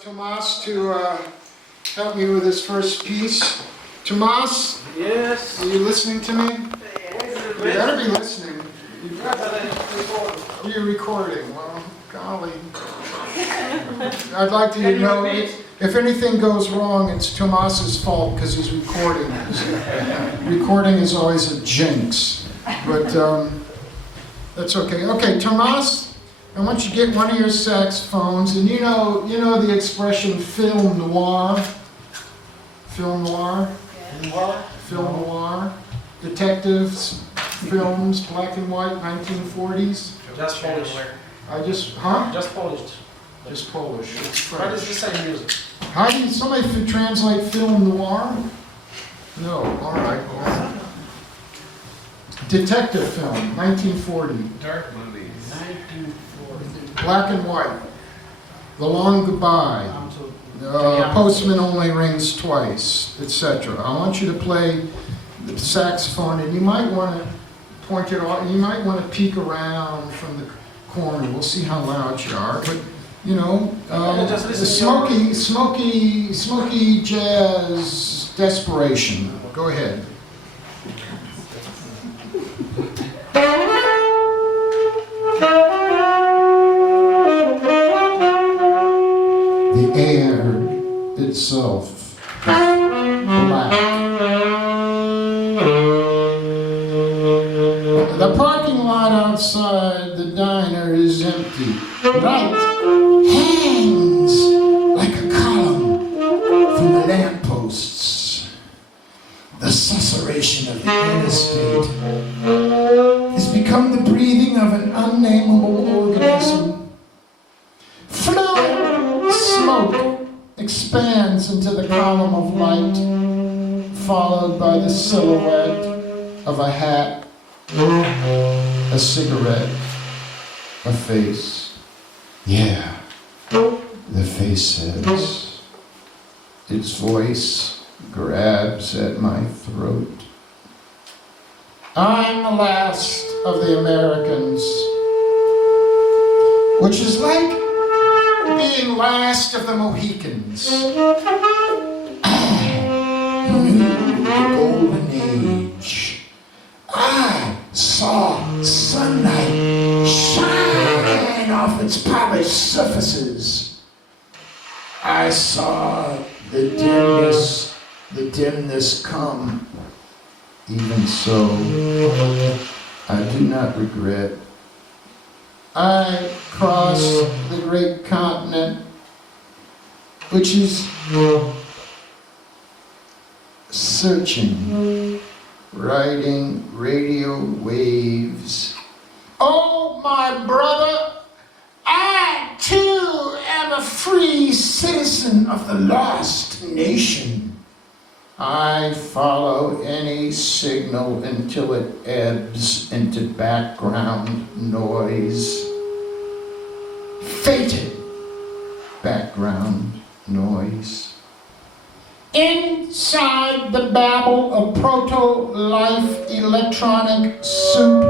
Tomas to help me with his first piece. Tomas? Yes. Are you listening to me? You better be listening. You're recording. Well, golly. I'd like to know if anything goes wrong, it's Tomas's fault because he's recording. Recording is always a jinx. But that's okay. Okay, Tomas, I want you to get one of your saxophones, and you know the expression film noir? Film noir? Yeah. Film noir. Detectives, films, black and white, 1940s. Just Polish. Just Polish. Just Polish. It's What is French. the same music? How do you, somebody translate film noir? No, all right. Well, detective film, 1940. Dark movies. 1940. Black and white. The Long Goodbye. Postman Only Rings Twice, etc. I want you to play the saxophone, and you might want to point it out. You might want to peek around from the corner. We'll see how loud you are, but you know, the smoky jazz desperation. Go ahead. The air itself, black. The parking lot outside the diner is empty. Light hangs like a column from the lampposts. The susurration of the interstate has become the breathing of an unnameable organism. Smoke expands into the column of light, followed by the silhouette of a hat, a cigarette, a face. Yeah, the face says. Its voice grabs at my throat. I'm the last of the Americans, which is like being last of the Mohicans. I knew the golden age. I saw sunlight shine off its polished surfaces. I saw the dimness come. Even so, I do not regret. I crossed the great continent, which is searching, riding radio waves. Oh, my brother, I too am a free citizen of the lost nation. I follow any signal until it ebbs into background noise. Fated background noise. Inside the babble of proto-life electronic soup,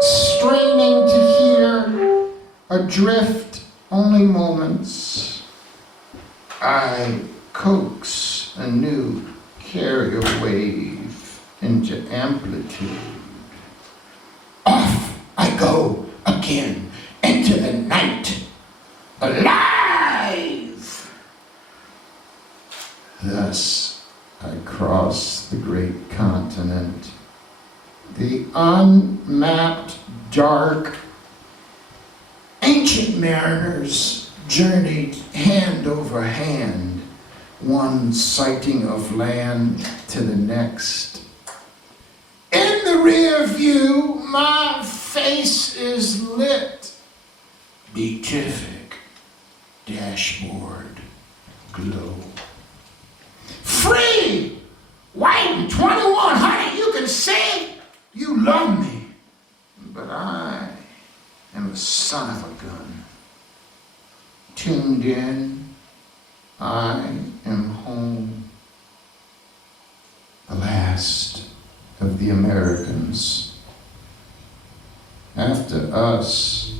straining to hear, adrift only moments, I coax a new carrier wave into amplitude. Off I go again into the night, alive! Thus I cross the great continent, the unmapped dark. Ancient mariners journeyed hand over hand, one sighting of land to the next. In the rear view, my face is lit. Beatific dashboard glow. Free! White and 21, honey, you can say you love me. But I am a son of a gun. Tuned in, I am home. The last of the Americans. After us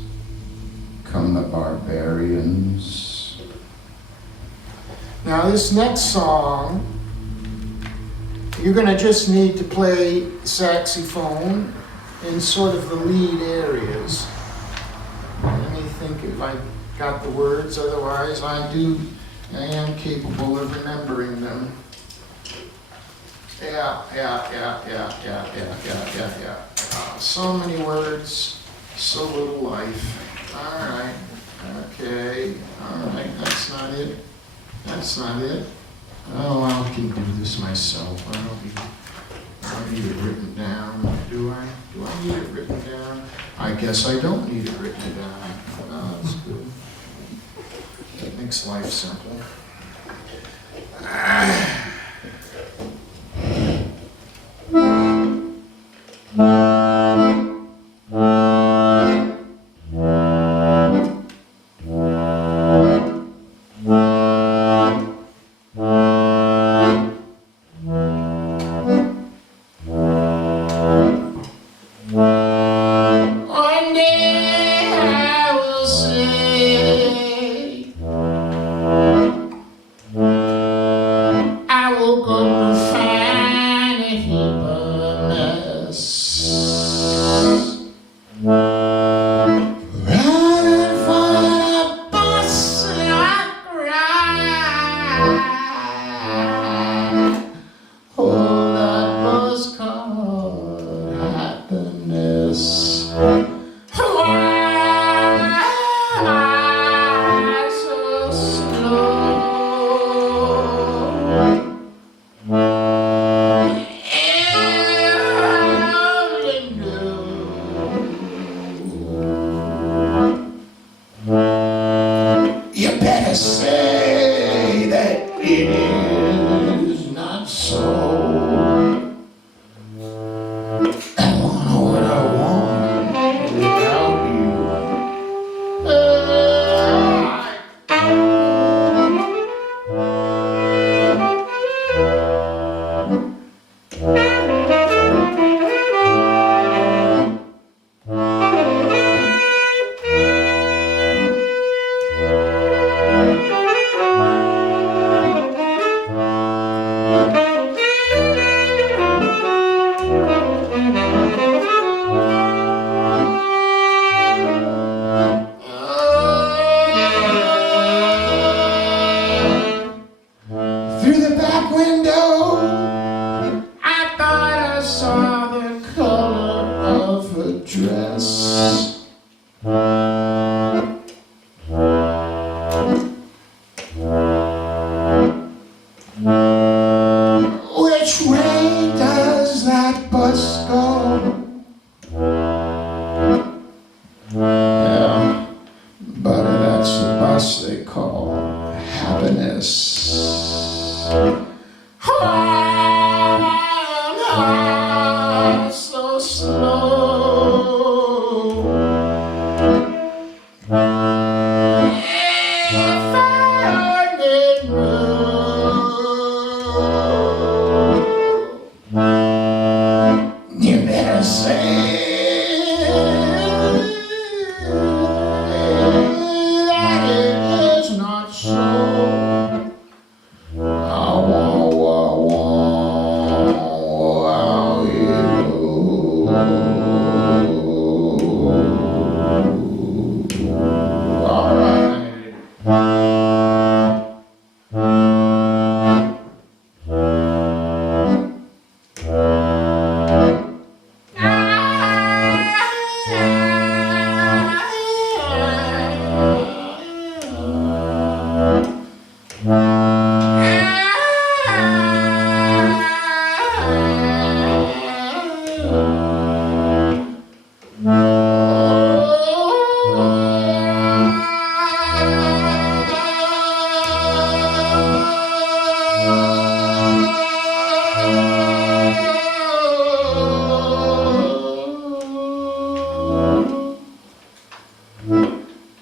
come the barbarians, Now this next song, you're gonna just need to play saxophone in sort of the lead areas. Let me think if I got the words, otherwise I am capable of remembering them. Yeah. So many words, so little life. All right, okay, all right, that's not it. That's not it. Oh, I can do this myself. I don't need it written down, do I? Do I need it written down? I guess I don't need it written down. Oh, that's good. That makes life simple. One day I will say, I woke up to find a heap of mess. Right in front of the bus and I cried. Oh, that bus called happiness. Why am I so slow? If I only knew. You better say that it is not so. I won't know what I want without you. Through the back window, I thought I saw the color of her dress. Which way does that bus go? Yeah, but that's the bus they call happiness. Why am I so slow? If I only knew. You better say that it is not so.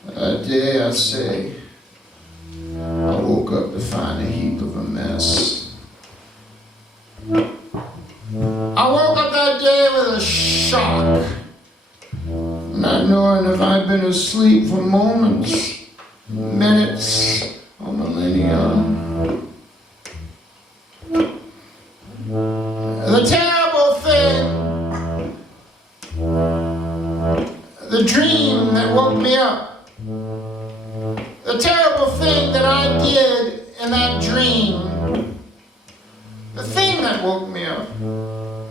That day I say, I woke up to find a heap of a mess. I woke up that day with a shock, not knowing if I'd been asleep for moments, minutes, or millennia. The terrible thing, the dream that woke me up, the terrible thing that I did in that dream, the thing that woke me up.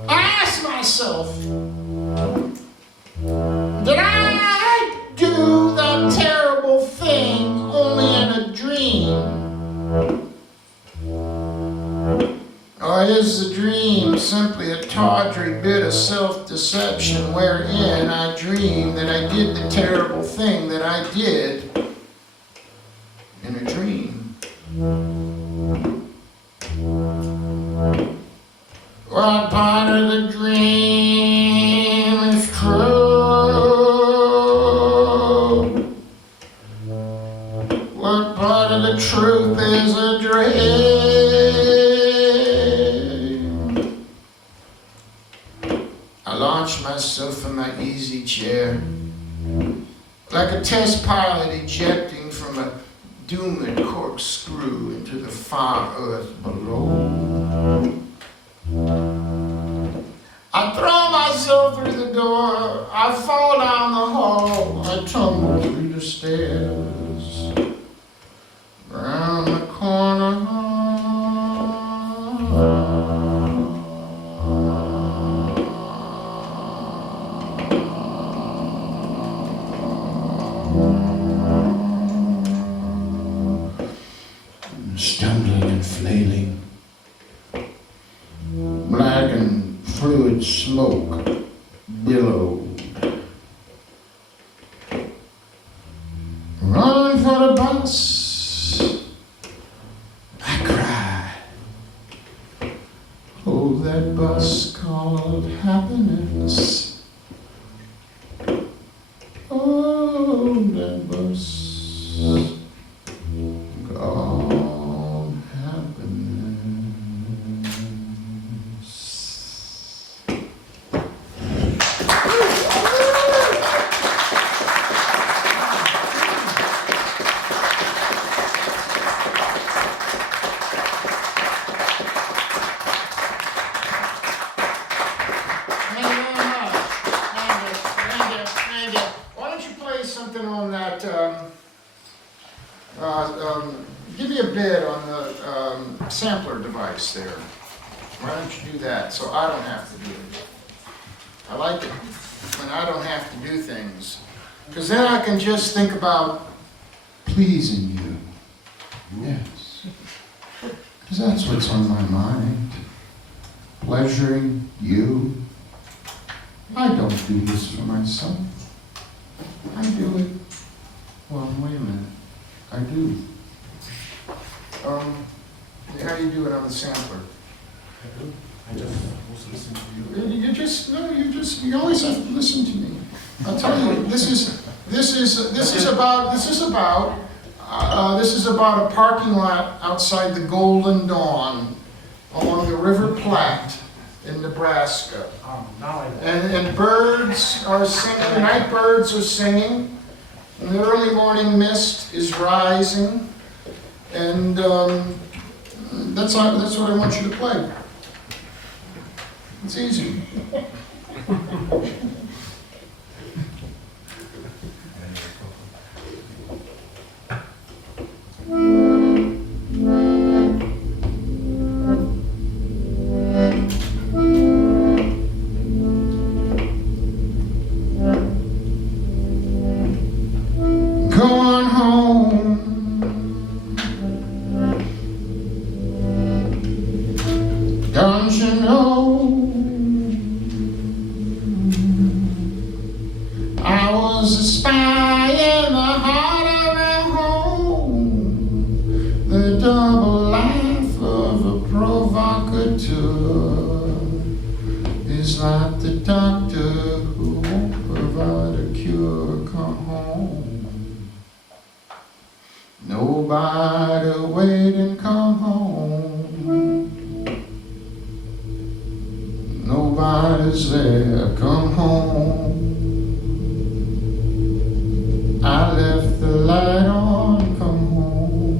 I asked myself, did I do that terrible thing only in a dream? Or is the dream simply a tawdry bit of self-deception wherein I dream that I did the terrible thing that I did in a dream? What part of the dream is true? What part of the truth is a dream? I launched myself from my easy chair like a test pilot ejecting from a doomed corkscrew into the far earth below. I throw myself through the door, I fall down the hall, I tumble through the stairs, round the corner. Stumbling and flailing, black and fluid smoke billowed. Run for the bus, I cried. Oh, that bus called happiness. Oh, that bus called happiness. Thank you. Why don't you play something on that, give me a bit on the sampler device there. Why don't you do that so I don't have to do it? I like it when I don't have to do things, because then I can just think about pleasing you. Yes. Because that's what's on my mind. Pleasuring you. I don't do this for myself. I do it. Well, wait a minute. I do. How do you do it on the sampler? I just was listening to you. You always have to listen to me. I'll tell you, this is about a parking lot outside the Golden Dawn along the River Platte in Nebraska. Now I And birds are singing, night birds are singing, and the early morning mist is rising, and that's what I want you to play. It's easy. Going home, don't you know, I was a spy in the heart of a home, the double life of a provocateur is like the doctor who won't provide a cure. Come home. Nobody wait and come home. Nobody's there, come home. I left the light on, come home.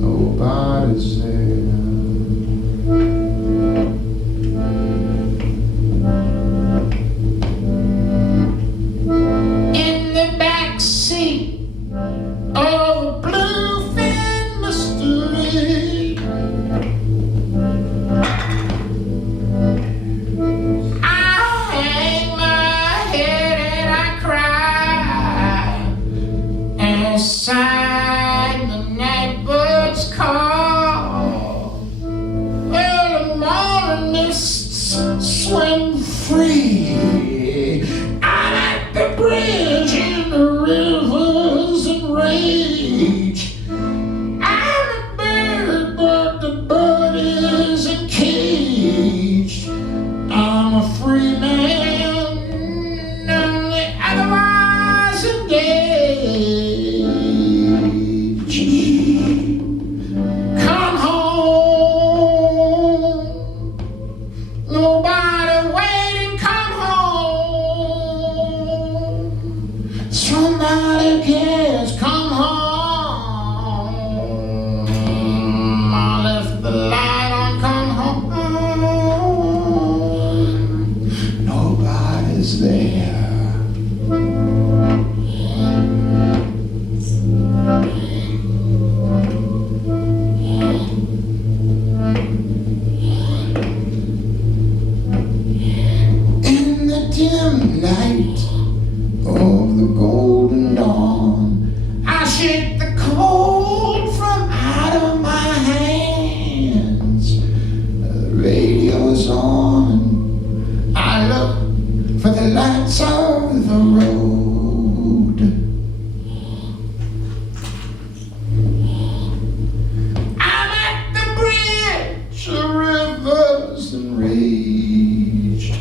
Nobody's there. of a bluefin mystery. I hang my head and I cry inside the night bird's call. Well, the morning mists swim free out at the bridge in the rivers and rage. I'm a bird, but the bird isn't caged. I'm a free man, only otherwise engaged. Come home, nobody waiting, come home. Somebody cares, come home. I left the light on, come home. Nobody's there. In the dim light of the golden dawn, I shake the cold from out of my hands. The radio's on. I look for the lights of the road. I'm at the bridge, the rivers enraged.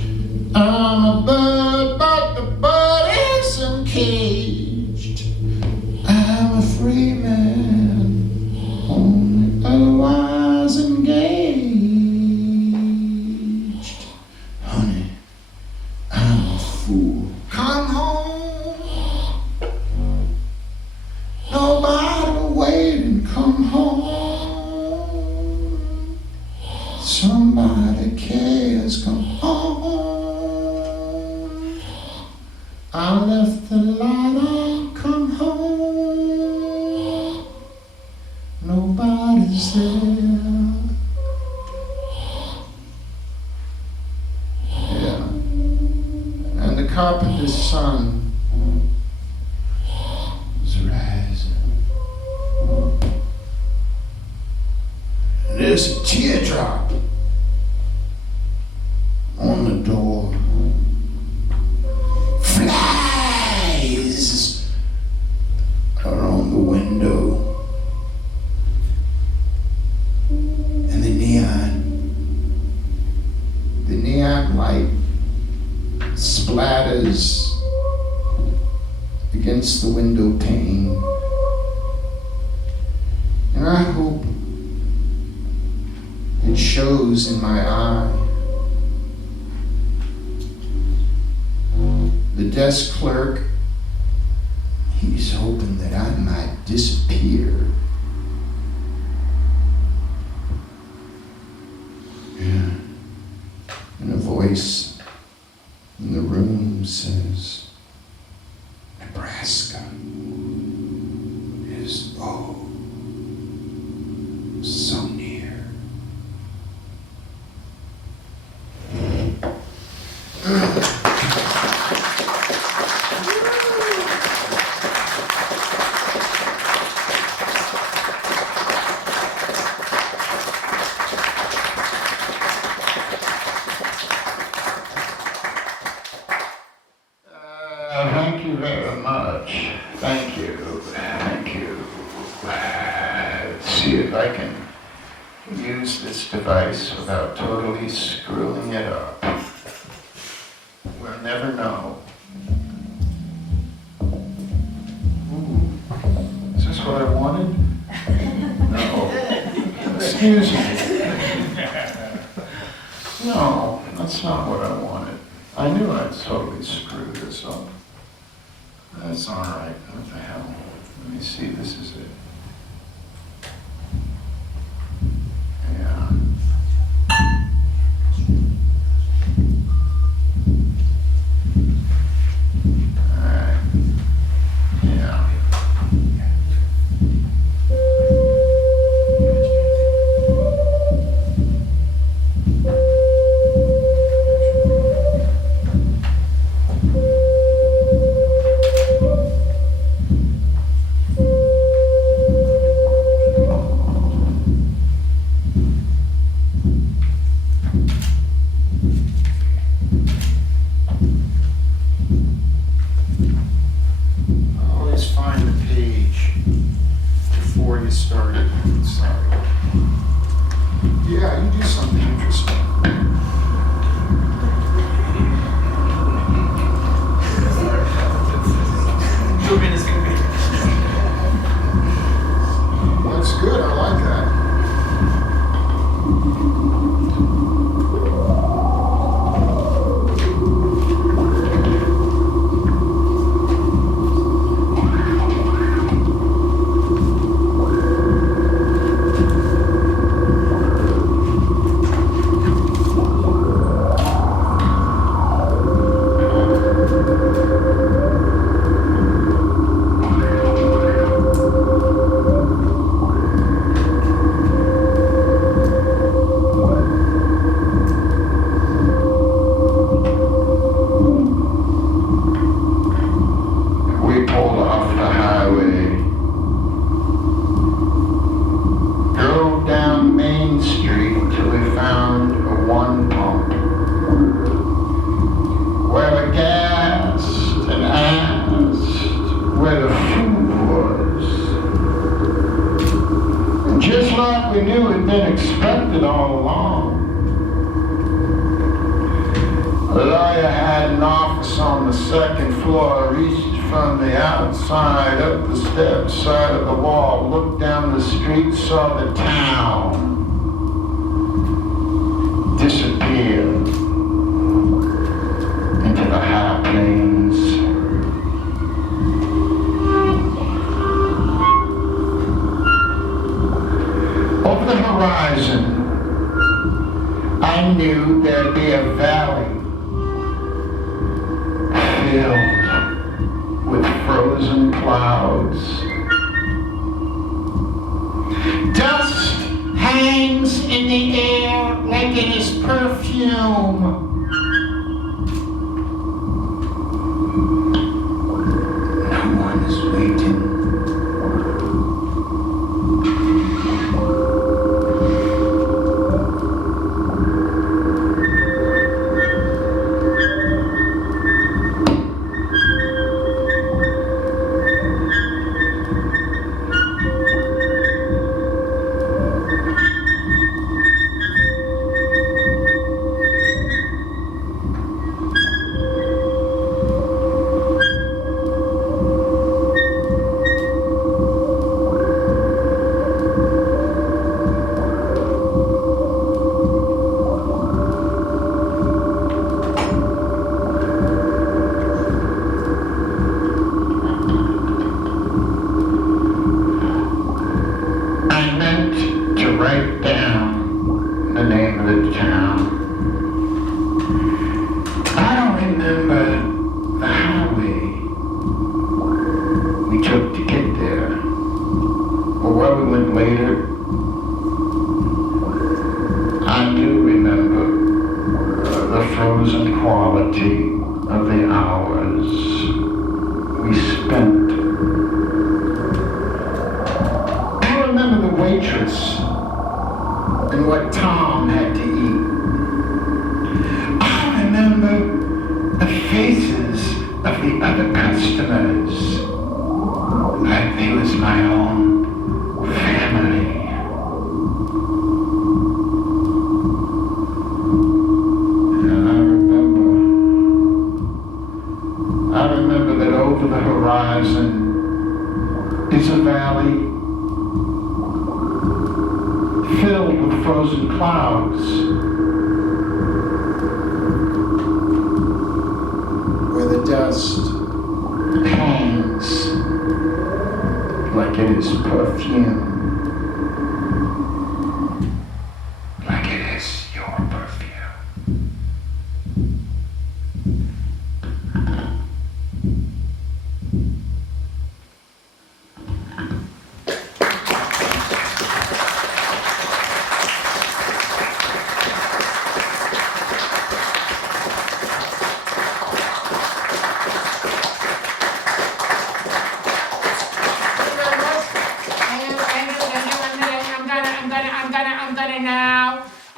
I'm a bird, but the bird isn't caged. I'm a free man, only otherwise engaged. Honey, I'm a fool. Come home. Nobody waiting, come home. Somebody cares, come home. I left the light on, come home. Nobody's there. Yeah. And the carpenter's son was rising. There's a teardrop on the door. Flies are on the window. And the neon light splatters against the window pane. And I hope it shows in my eye. The desk clerk, he's hoping that I might disappear. Yeah. And a voice in the room says, Nebraska is oh so near. Thank you very much. Thank you. Thank you. Let's see if I can use this device without totally screwing it up. We'll never know. Ooh. Is this what I wanted? No. Excuse me. No, that's not what I wanted. I knew I'd totally screw this up. That's all right. What the hell? Let me see. This is it. Yeah. All right. Yeah. we knew had been expected all along. The lawyer had an office on the second floor, reached from the outside up the steps, side of the wall, looked down the street, saw the town disappear into the high plains. Over the horizon, I knew there'd be a valley filled with frozen clouds. Dust hangs in the air like it is perfume. No one is waiting. Write down the name of the town. I don't remember the highway we took to get there, or where we went later. I do remember the frozen quality of the hours we spent. I remember the waitress and what Tom had to eat. I remember the faces of the other customers, like they was my own family. And I remember that over the horizon is a valley filled with frozen clouds, where the dust hangs like it is perfume, like it is your perfume.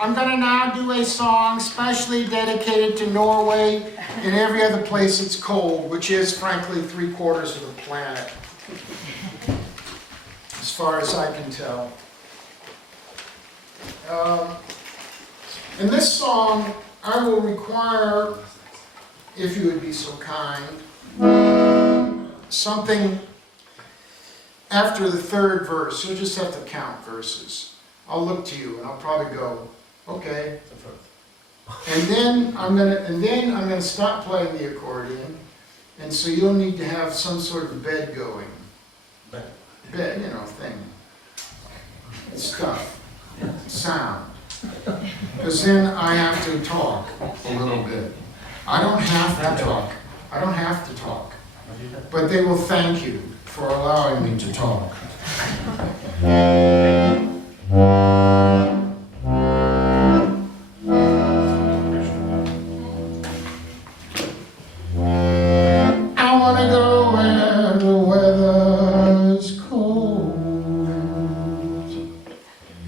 I'm gonna now do a song specially dedicated to Norway and every other place it's cold, which is frankly 3/4 of the planet, as far as I can tell. In this song, I will require, if you would be so kind, something after the third verse. You'll just have to count verses. I'll look to you and I'll probably go, okay. And then I'm gonna stop playing the accordion, and so you'll need to have some sort of bed going. Bed, thing. Stuff. Sound. Because then I have to talk a little bit. I don't have to talk. But they will thank you for allowing me to talk. I wanna go where the weather's cold.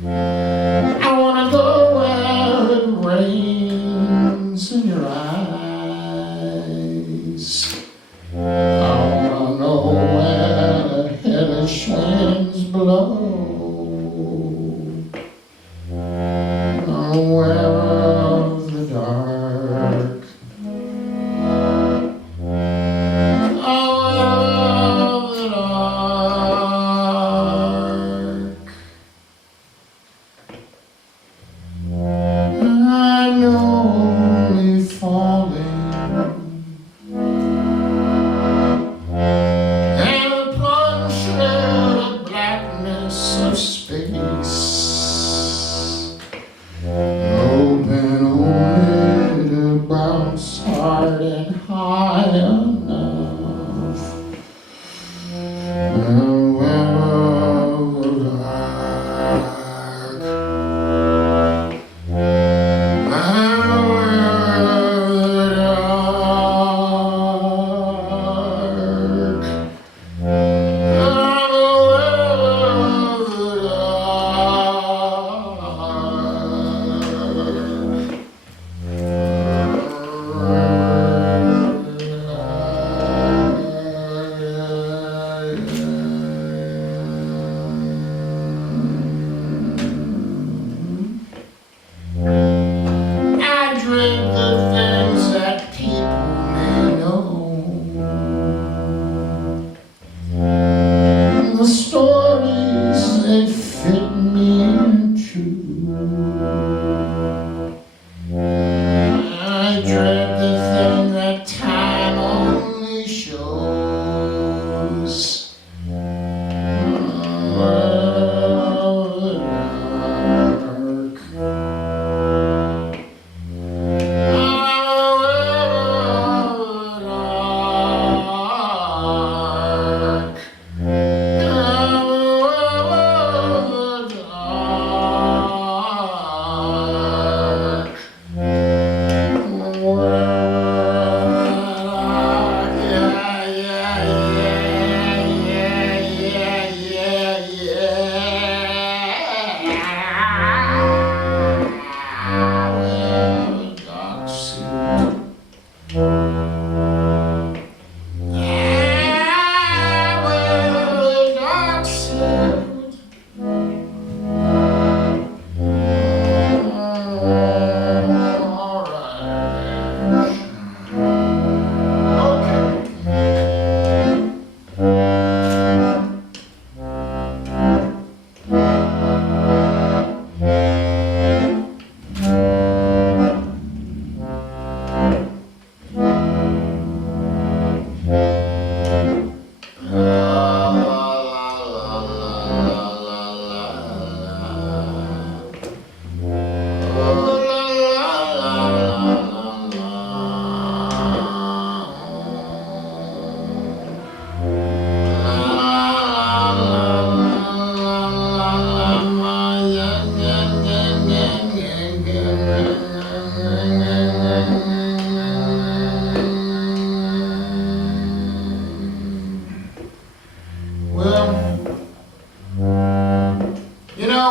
I wanna go where it rains in your eyes. I wanna know where the hellish winds blow.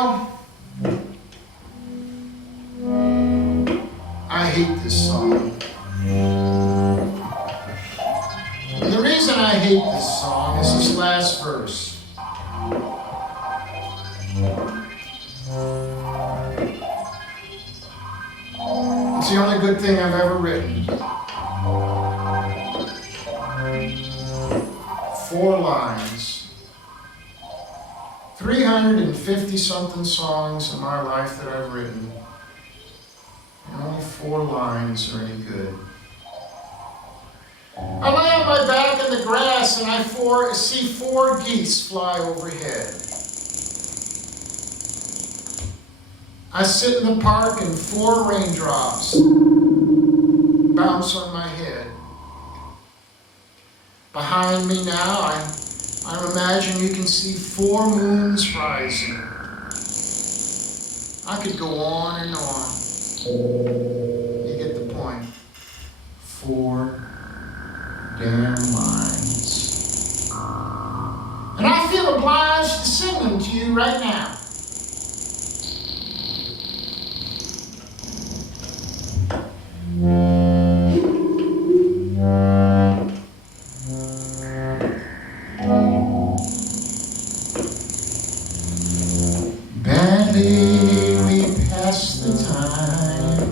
know, I hate this song. And the reason I hate this song is this last verse. It's the only good thing I've ever written. 4 lines. 350 something songs in my life that I've written. And only 4 lines are any good. I lay on my back in the grass and I see 4 geese fly overhead. I sit in the park and 4 raindrops bounce on my head. Behind me now, I imagine you can see 4 moons rising. I could go on and on. You get the point. 4 damn lines. And I feel obliged to sing them to you right now. Badly we pass the time.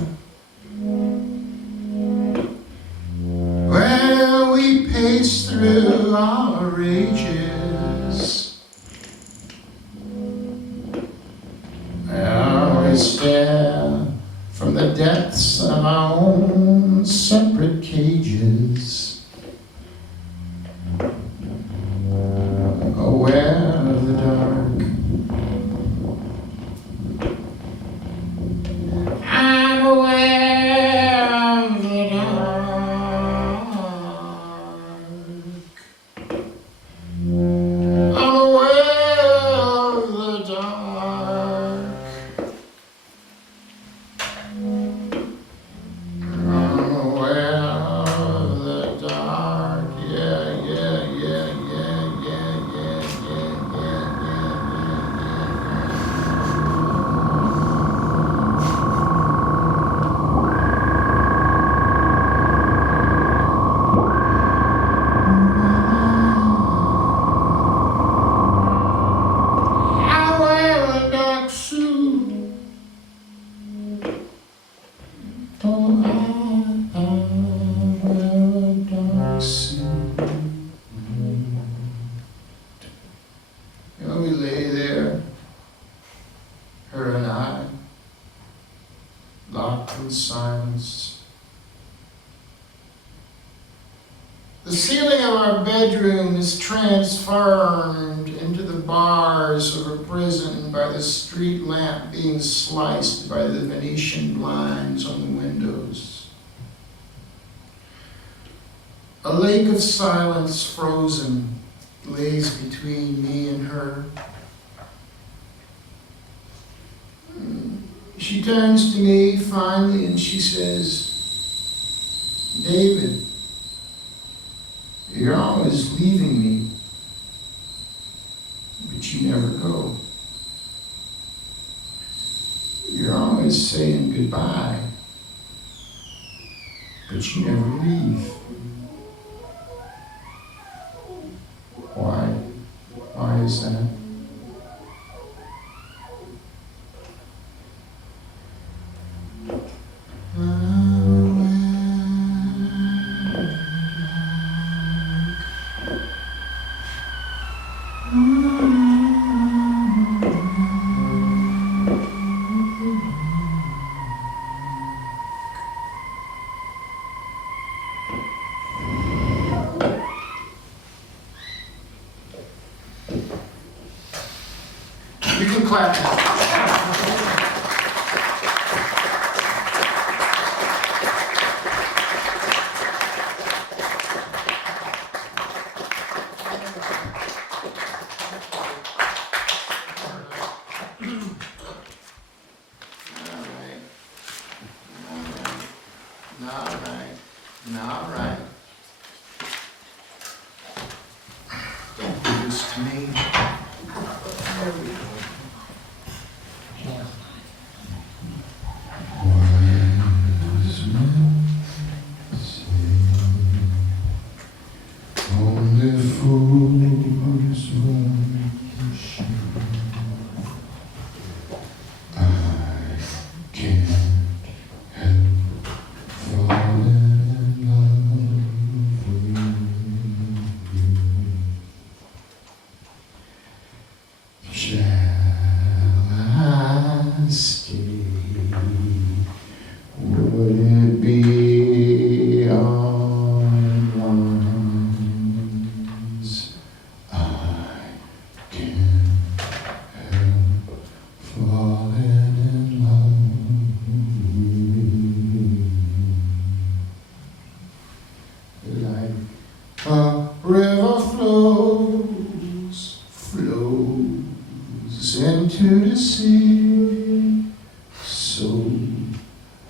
Well, we pace through our ages. Well, we stare from the depths of our own separate cages, aware of the dark. I'm aware of the dark. I'm aware of the dark. I'm aware of the dark. Yeah, yeah, yeah, yeah, yeah, yeah, yeah, yeah, I wear a dark suit. Oh, I wear a dark suit. You know, we lay there, her and I, locked in silence. The ceiling of our bedroom is transformed into the bars of a prison by the street lamp being sliced by the Venetian blinds on the windows. A lake of silence frozen lays between me and her. She turns to me finally and she says, "David, you're always leaving me, but you never go. You're always saying goodbye, but you never leave. Why? Why is that?" You can clap now. All right. Don't do this to me. There we go. into the sea. So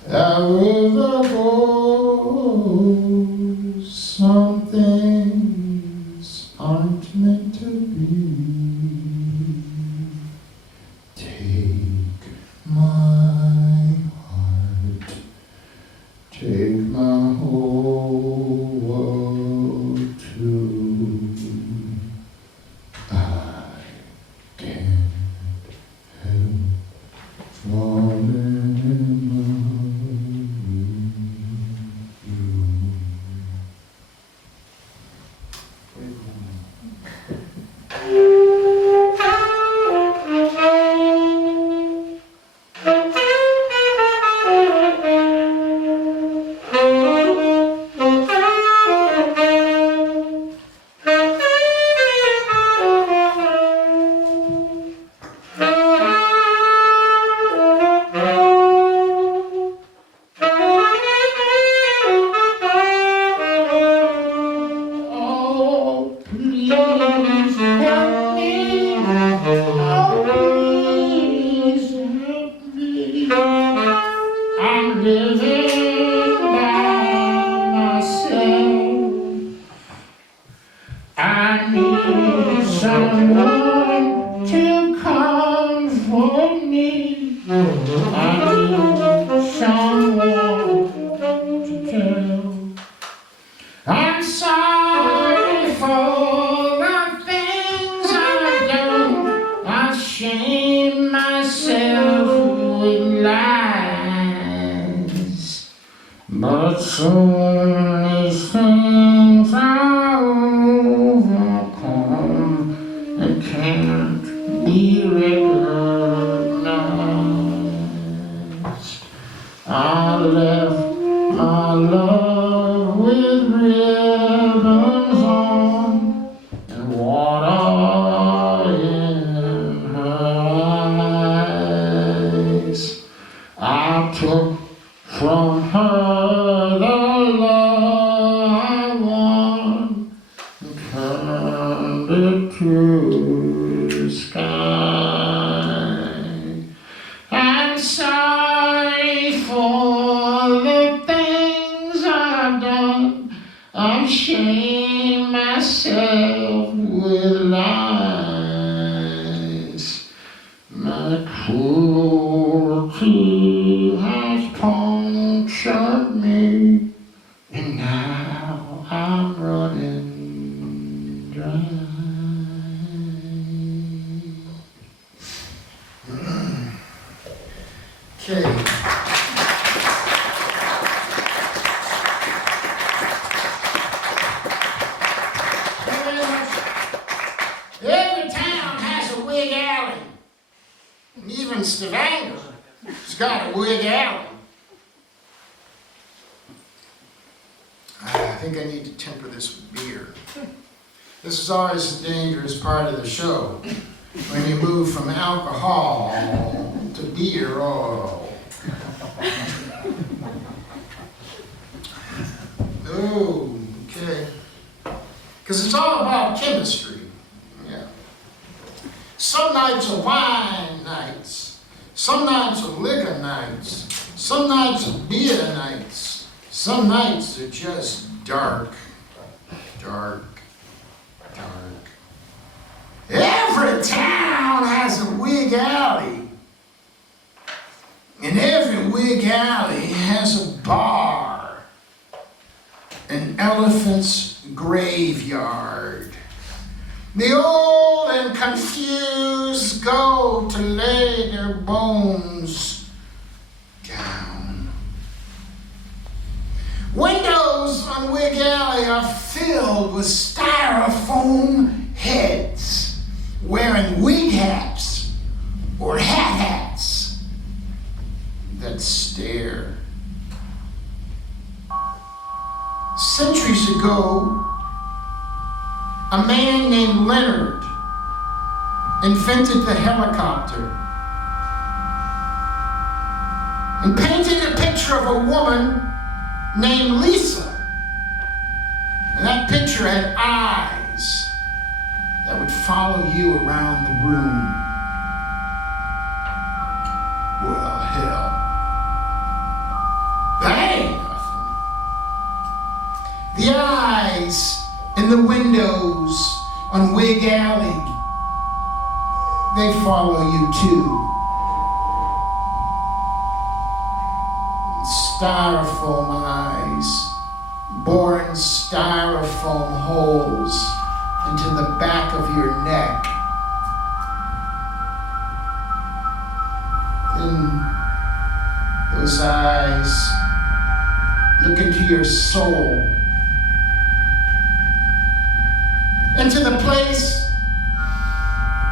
that river goes, some things aren't meant to be. Take my heart, take my whole world too. I can't help falling in love with you. Oh, please help me. Oh, please help me. I'm living by myself. I need someone to comfort me. I need someone to tell. I'm sorry for the things I've done. I've shamed myself with lies. But soon these things are overcome and can't be recognized. I left my love with ribbons on and water in her eyes. I took from her the love I won and turned it to the sky. I'm sorry for the things I've done. I've shamed myself with lies. My cruelty has punctured me, and now I'm running dry. Okay. Every town has a wig alley. And even Stavanger has got a wig alley. I think I need to temper this with beer. This is always a dangerous part of the show, when you move from alcohol to beer. Oh. Oh, okay. Because it's all about chemistry. Yeah. Some nights are wine nights. Some nights are liquor nights. Some nights are beer nights. Some nights are just dark. Dark. Dark. Every town has a wig alley. And every wig alley has a bar. An elephant's graveyard. The old and confused go to lay their bones down. Windows on Wig Alley are filled with styrofoam heads wearing wig hats or hats that stare. Centuries ago, a man named Leonard invented the helicopter and painted a picture of a woman named Lisa. And that picture had eyes that would follow you around the room. Wig Alley, they follow you too. Styrofoam eyes, boring styrofoam holes into the back of your neck. Then those eyes look into your soul, into the place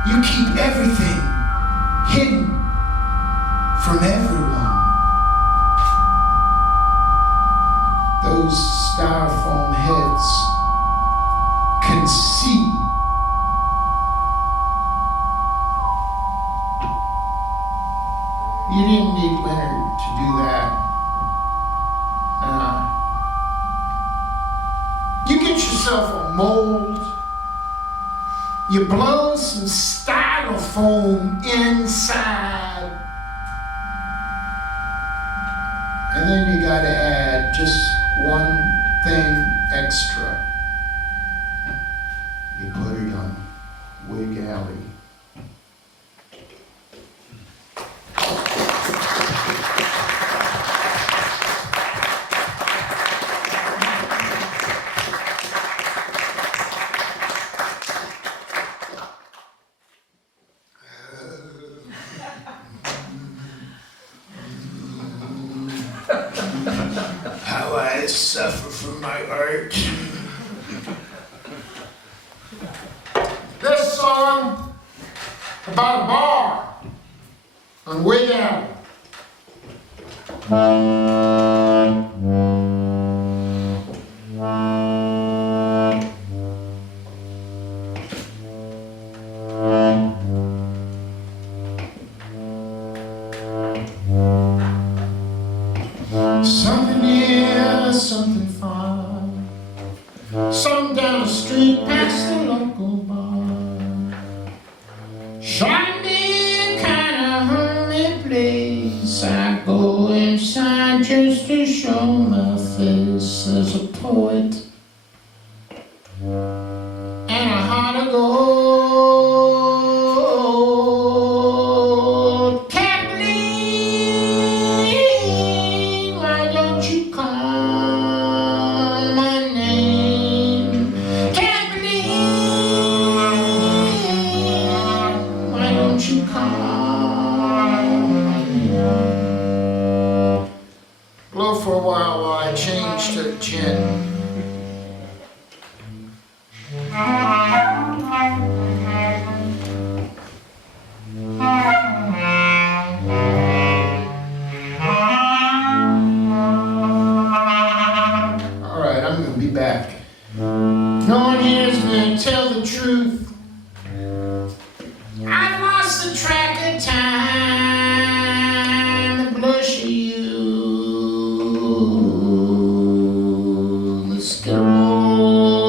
you keep everything hidden from everyone. Those styrofoam heads can see. You didn't need Leonard to do that. You get yourself a mold. You blow some styrofoam inside. And then you gotta add just one thing extra. You put it on Wig Alley. How I suffer from my art. This song about a bar on Wig Alley. Something near, something far, some down the street past the local bar. Shiny kind of homey place. I go inside just to show my face. There's a poet and a heart of gold. Blow for a while I change to gin. Alright, I'm gonna be back. No one here is gonna tell the truth. I've lost the track of time, the blush of you, the scroll,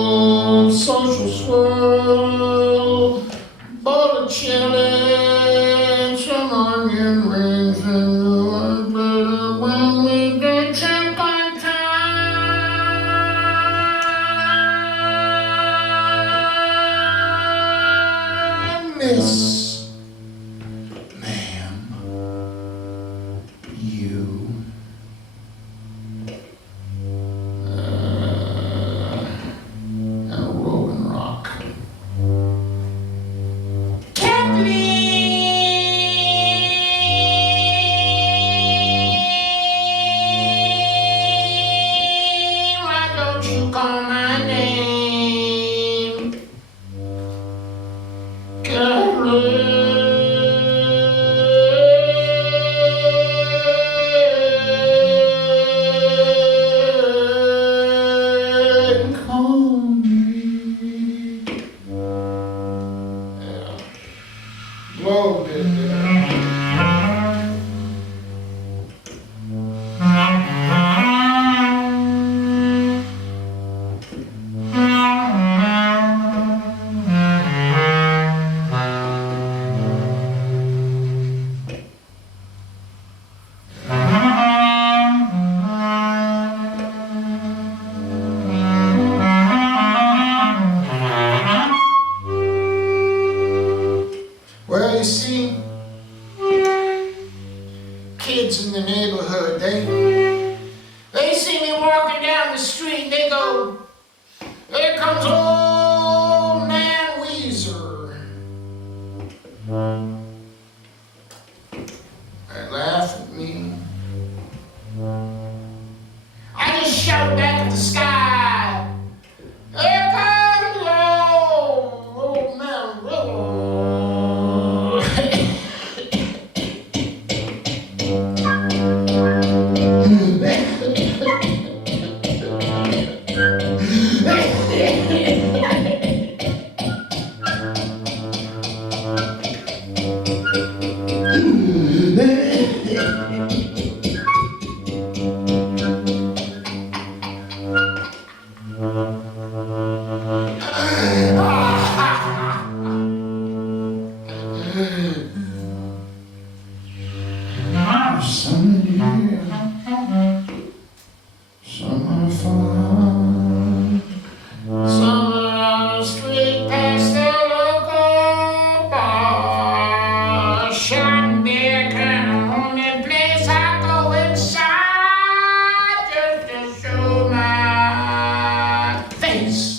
social swirl, bowl of chili, some onion rings, and you are better when we get check on time. Miss call my name, Caroline, call me. Yeah. Blow a bit there. kids in the neighborhood. They see me walking down the street and they go, "Here comes old man Weezer." They laugh at me. I just shout back at the sky, "Here comes old man Weezer." Summer fun. Summer on the street past the local bar. Shot beer kind of only place I go inside just to show my face.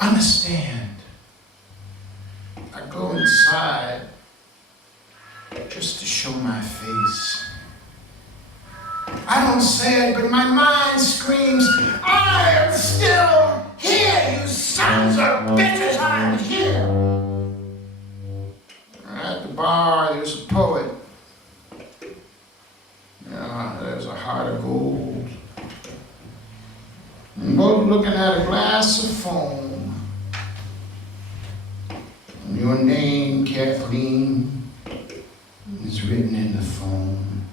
Understand? I go inside just to show my face. I don't say it, but my mind screams, "I am still here, you sons of bitches, I'm here." At the bar, there's a poet. Yeah, there's a heart of gold. And both looking at a glass of foam. And your name, Kathleen, is written in the foam.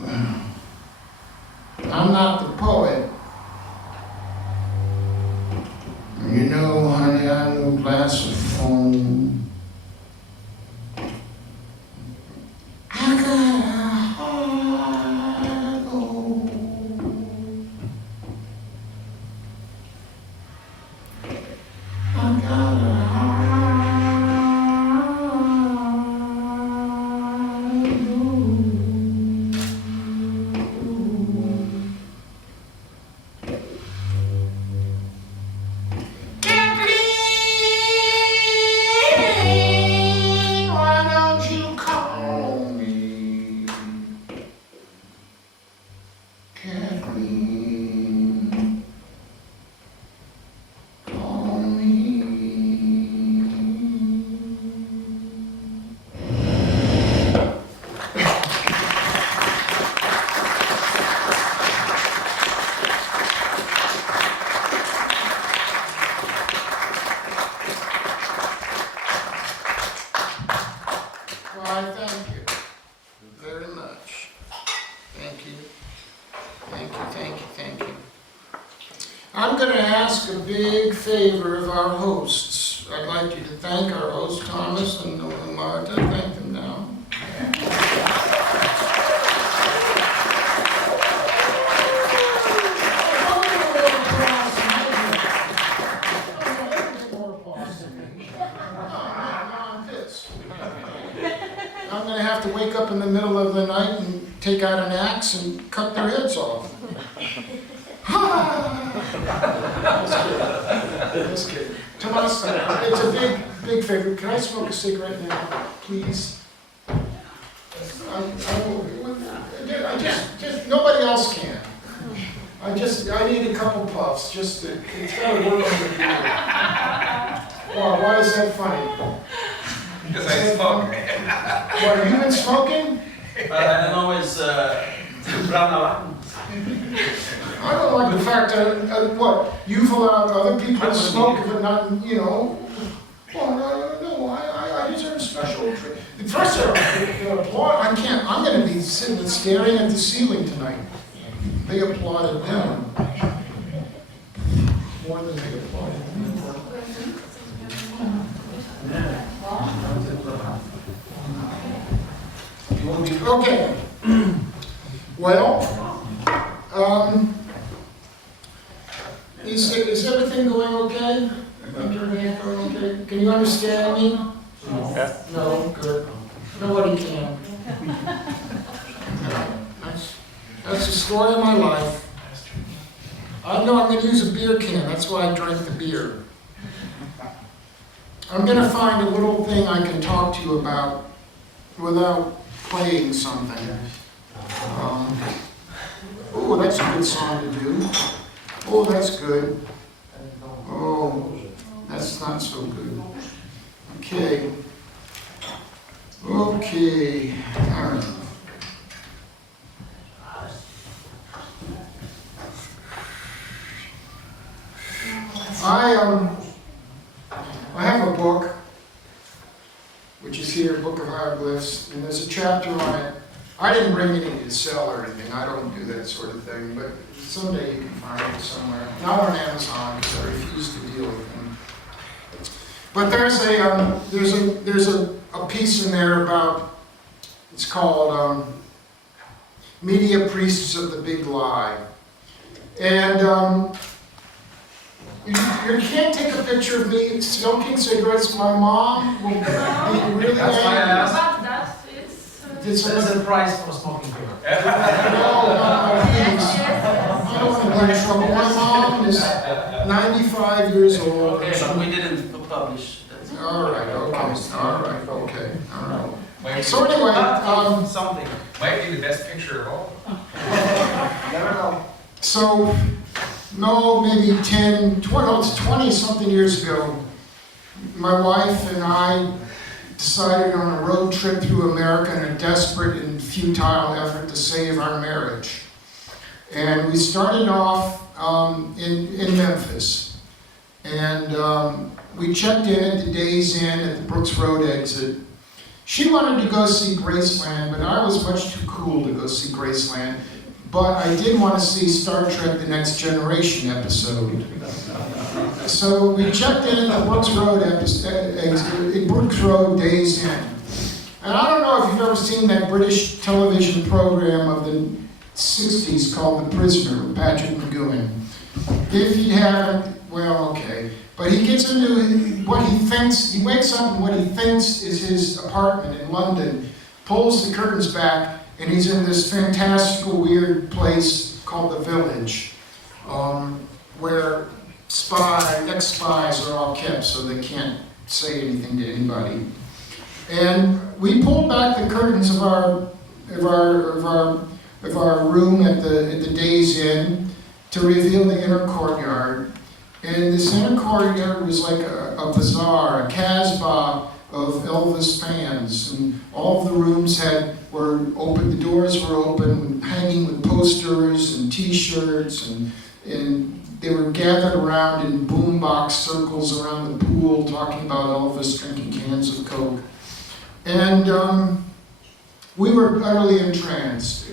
Well, I'm not the poet. You know, honey, I know a glass of foam. I got a heart of gold. I got a heart. Why, thank you very much. Thank you. Thank you, thank you, thank you. I'm going to ask a big favor of our hosts. I'd like you to thank our hosts, Thomas and Martha. Thank them now. I'm going to have to wake up in the middle of the night and take out an axe and cut their heads off. That's good. Tomas, it's a big favor. Can I smoke a cigarette now, please? Nobody else can. I need a couple puffs. It's got to work over here. Why is that funny? Because I smoke. What, have you been smoking? But I don't always brown out. I don't like the fact that, you've allowed other people to smoke, but not, well, no, I deserve special treatment. First, applaud, I'm going to be sitting and staring at the ceiling tonight. They applauded them more than they applauded me. Okay. Well, is everything going okay? Underneath going okay? Can you understand me? Yeah. No, good. Nobody can. That's the story of my life. I know I'm going to use a beer can. That's why I drank the beer. I'm going to find a little thing I can talk to you about without playing something. Oh, that's a good song to do. Oh, that's good. Oh, that's not so good. Okay. Okay. All right. I have a book, which is here, Book of Hieroglyphs, and there's a chapter on it. I didn't bring any to sell or anything. I don't do that sort of thing, but someday you can find it somewhere. Not on Amazon, because I refuse to deal with them. But there's a piece in there about, it's called Media Priests of the Big Lie. And you can't take a picture of me smoking cigarettes. My mom will be really That's why I angry. asked. But that it's... There's a price for smoking here. No, please. I don't want to get in trouble. My mom is 95 years old. Okay, but we didn't publish that. All right, okay. Might So anyway, Something. be the best picture of all. Never know. so, no, maybe 10, 20 something years ago, my wife and I decided on a road trip through America in a desperate and futile effort to save our marriage. And we started off in Memphis. And we checked in at the Days Inn at the Brooks Road exit. She wanted to go see Graceland, but I was much too cool to go see Graceland. But I did want to see Star Trek The Next Generation episode. So we checked in at the Brooks Road exit, Brooks Road Days Inn. And I don't know if you've ever seen that British television program of the 60s called The Prisoner with Patrick McGowan. If you haven't, well, okay. But he gets into what he thinks, he wakes up in what he thinks is his apartment in London, pulls the curtains back, and he's in this fantastical, weird place called the Village, where ex-spies are all kept so they can't say anything to anybody. And we pulled back the curtains of our room at the Days Inn to reveal the inner courtyard. And this inner courtyard was like a bazaar, a Casbah of Elvis fans, and all of the rooms were open. The doors were open, hanging with posters and T-shirts, and they were gathered around in boombox circles around the pool, talking about Elvis, drinking cans of Coke, and we were utterly entranced.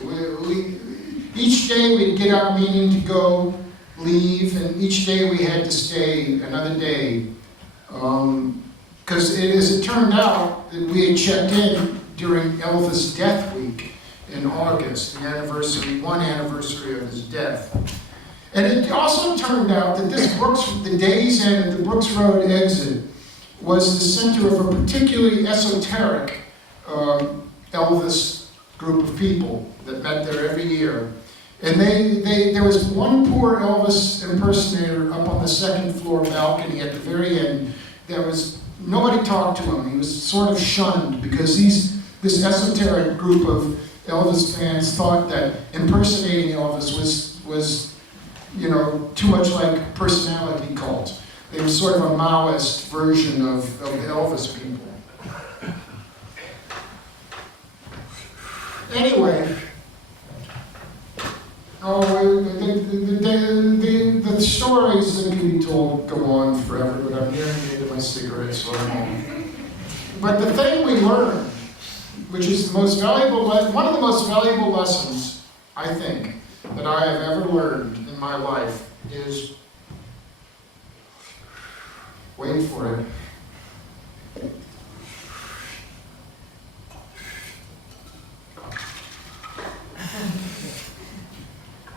Each day we'd get up meaning to go, leave, and each day we had to stay another day. Because as it turned out, we had checked in during Elvis' death week in August, one anniversary of his death. And it also turned out that the Days Inn at the Brooks Road exit was the center of a particularly esoteric Elvis group of people that met there every year. And there was one poor Elvis impersonator up on the second floor balcony at the very end. Nobody talked to him. He was sort of shunned because this esoteric group of Elvis fans thought that impersonating Elvis was too much like a personality cult. They were sort of a Maoist version of the Elvis people. Anyway, the stories that can be told go on forever, but I'm nearing the end of my cigarette, so I won't. But the thing we learned, which is one of the most valuable lessons, I think, that I have ever learned in my life is, wait for it,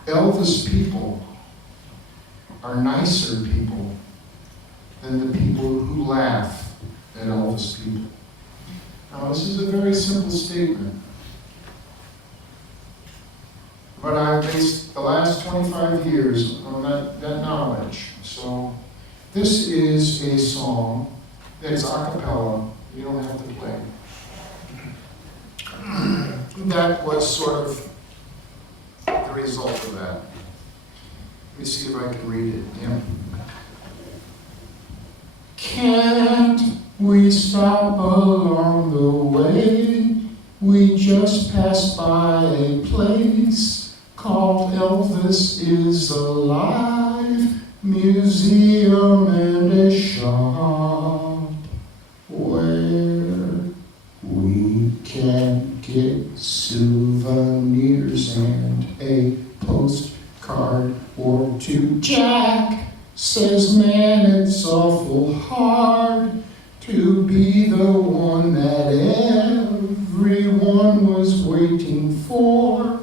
Elvis people are nicer people than the people who laugh at Elvis people. Now, this is a very simple statement, but I've based the last 25 years on that knowledge. So this is a song that's a cappella. You don't have to play. That was sort of the result of that. Let me see if I can read it. Yeah. Can't we stop along the way? We just passed by a place called Elvis is Alive, museum and a shop where we can get souvenirs and a postcard or two. Jack says, man, it's awful hard to be the one that everyone was waiting for.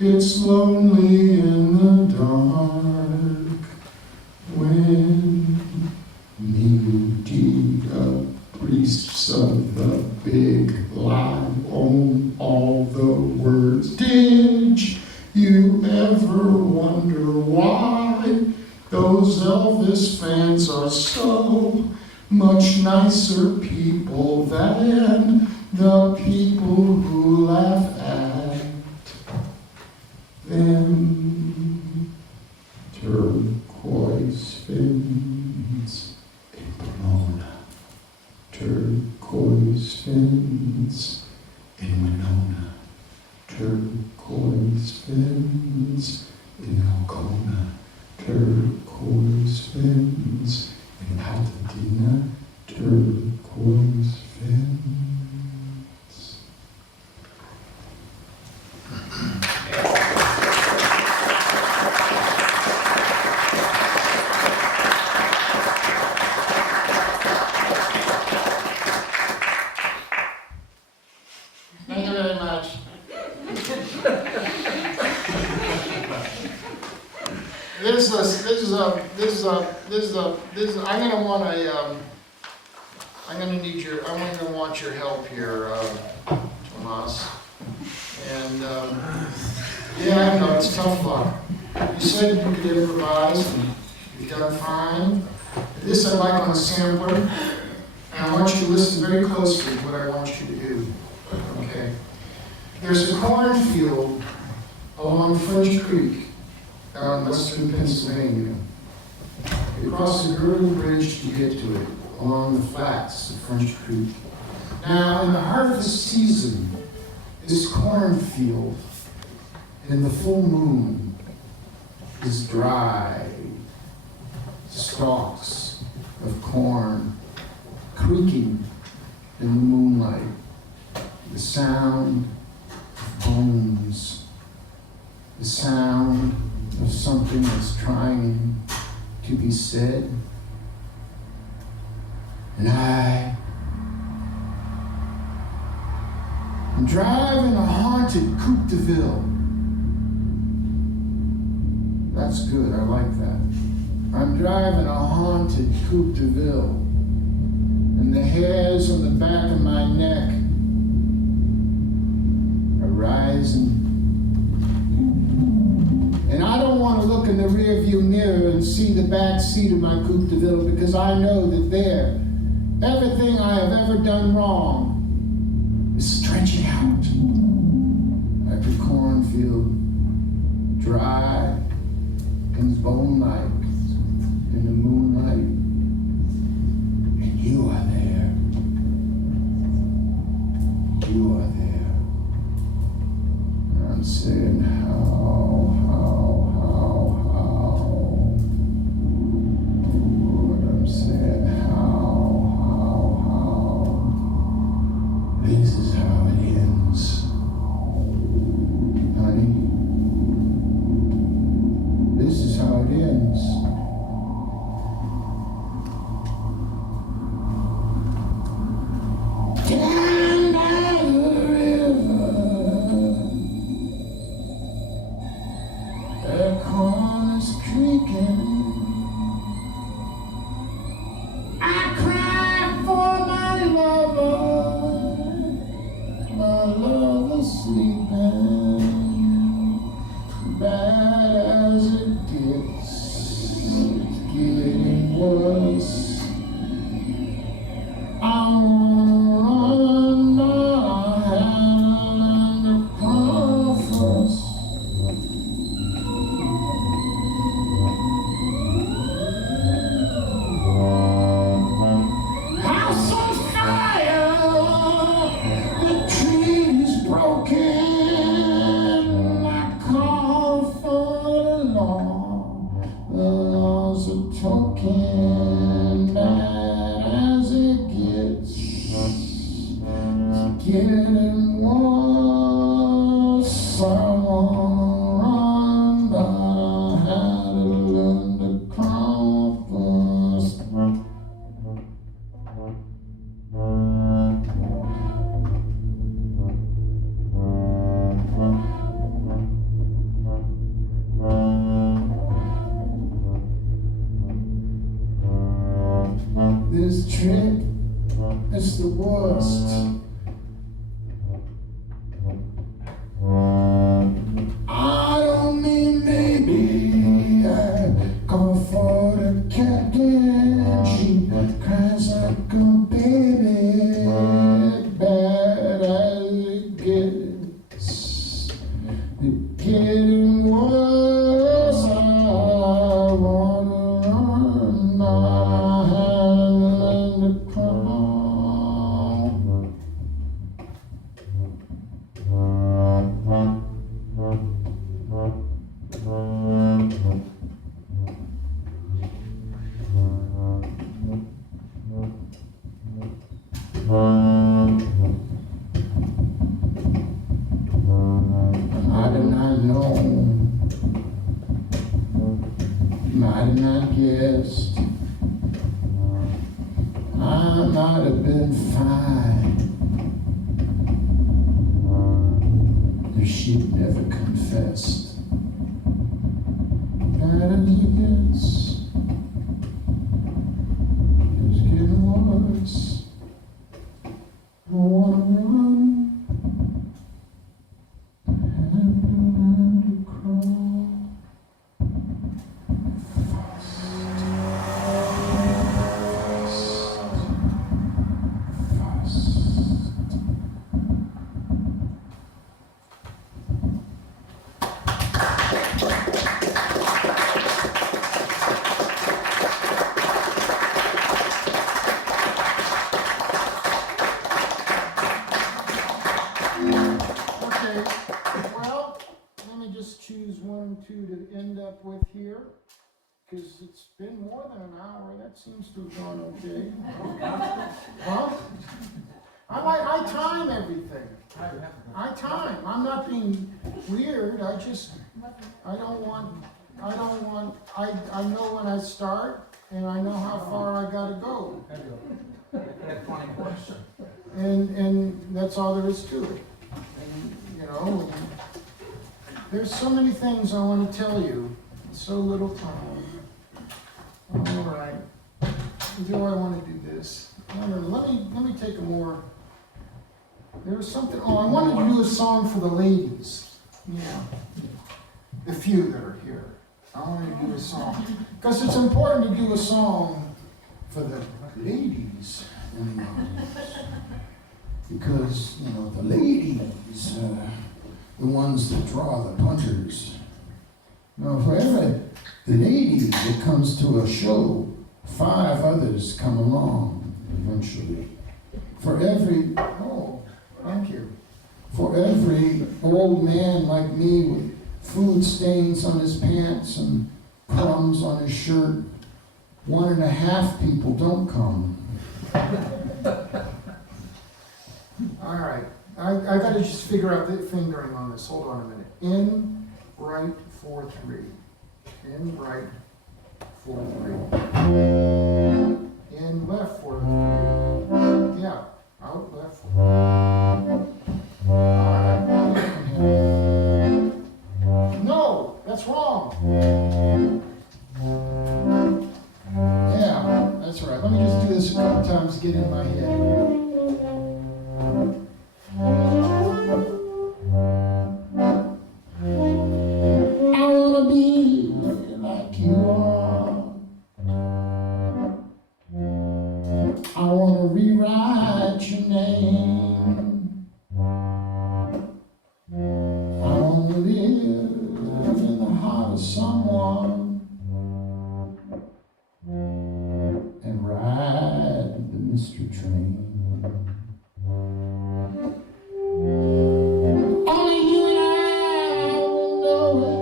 It's lonely in the dark when you dig up priests of the big lie on all the words. Did you ever wonder why those Elvis fans are so much nicer people than the people who laugh at them? Turquoise fins in Pomona, turquoise fins in Winona, turquoise fins in Algona, turquoise fins in Altadena, turquoise fins. Thank you very much. I'm gonna want your help here, Tomas. And, yeah, I know, it's tough luck. You said you could improvise, and you've done fine. This I like on a sampler, and I want you to listen very closely to what I want you to do, okay? There's a cornfield along French Creek, down in western Pennsylvania. You cross the girdle bridge to get to it, along the flats of French Creek. Now, in the harvest season, this cornfield in the full moon is dry stalks of corn creaking in the moonlight. The sound of bones, the sound of something that's trying to be said. And I'm driving a haunted Coupe de Ville. That's good, I like that. I'm driving a haunted Coupe de Ville, and the hairs on the back of my neck are rising. And I don't want to look in the rearview mirror and see the back seat of my Coupe de Ville, because I know that there, everything I have ever done wrong is stretching out like a cornfield, dry and bone-like in the moonlight. And you are there. You are there. And I'm saying, how? What I'm saying, how? This is how it ends, honey. This is how it ends. Down by the river, getting worse. I wanna run, but I had to learn to crawl first. This trip is the worst. I don't mean maybe I can afford a captain. She cries like a baby, bad as it gets. It's getting worse. I wanna run. I have to crawl. I did not know, might have not guessed, I might have been fine if she'd never confessed. Bad as it gets, it's getting worse. I wanna run. Okay, well, let me just choose 1, 2 to end up with here, because it's been more than an hour. That seems to have gone okay. Huh? I time everything. I time. I'm not being weird. I know when I start, and I know how far I gotta go. Electronic question. And that's all there is to it. And, you know, there's so many things I want to tell you, so little time. All right. Do I want to do this? I don't know. Let me take a more. There was something. Oh, I wanted to do a song for the ladies. Yeah, the few that are here. I wanted to do a song because it's important to do a song for the ladies. Because, you know, the ladies, the ones that draw the punters. Now, for every the ladies that comes to a show, 5 others come along eventually. For every, oh, thank you. For every old man like me with food stains on his pants and crumbs on his shirt, 1.5 people don't come. All right, I got to just figure out the fingering on this. Hold on a minute. In, right, 4, 3. In, right, 4, 3. In, left, 4, 3. Yeah, out, left, 4. All right. No, that's wrong. Yeah, that's right. Let me just do this a couple times to get in my head. I wanna be like you are. I wanna rewrite your name. I wanna live in the heart of someone and ride the mystery train. Only you and I will know it.